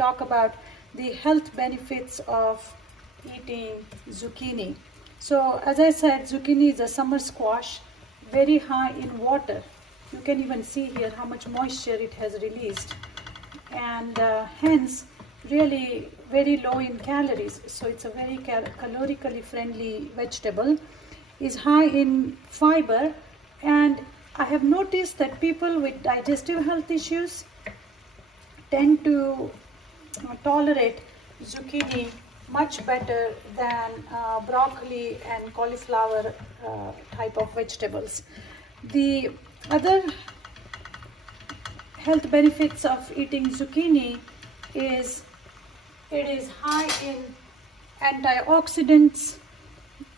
talk about the health benefits of eating zucchini. So as I said, zucchini is a summer squash, very high in water. You can even see here how much moisture it has released, and hence really very low in calories. So it's a very calorically friendly vegetable. Is high in fiber, and I have noticed that people with digestive health issues tend to tolerate zucchini much better than broccoli and cauliflower type of vegetables. The other health benefits of eating zucchini is it is high in antioxidants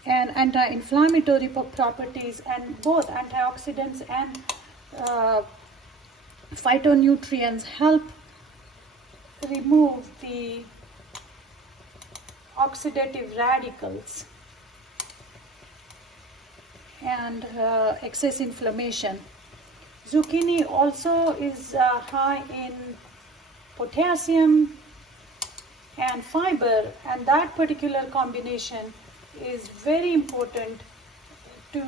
and anti-inflammatory properties, and both antioxidants and phytonutrients help remove the oxidative radicals and excess inflammation. Zucchini also is high in potassium and fiber, and that particular combination is very important to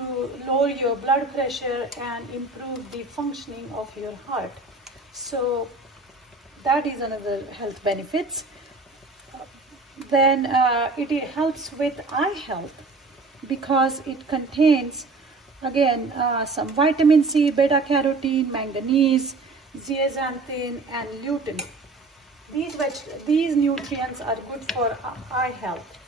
lower your blood pressure and improve the functioning of your heart. So that is another health benefits. Then it helps with eye health because it contains again some vitamin C, beta carotene, manganese, zeaxanthin and lutein. These nutrients are good for eye health.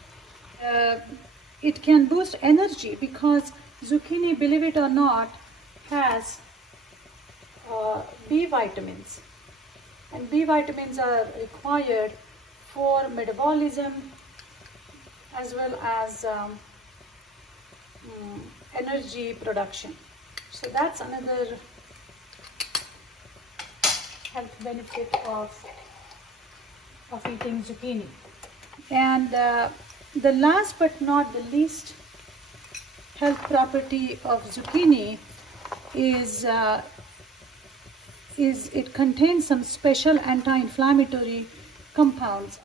It can boost energy because zucchini, believe it or not, has B vitamins, and B vitamins are required for metabolism as well as energy production. So that's another health benefit of eating zucchini. And the last but not the least health property of zucchini is it contains some special anti-inflammatory compounds.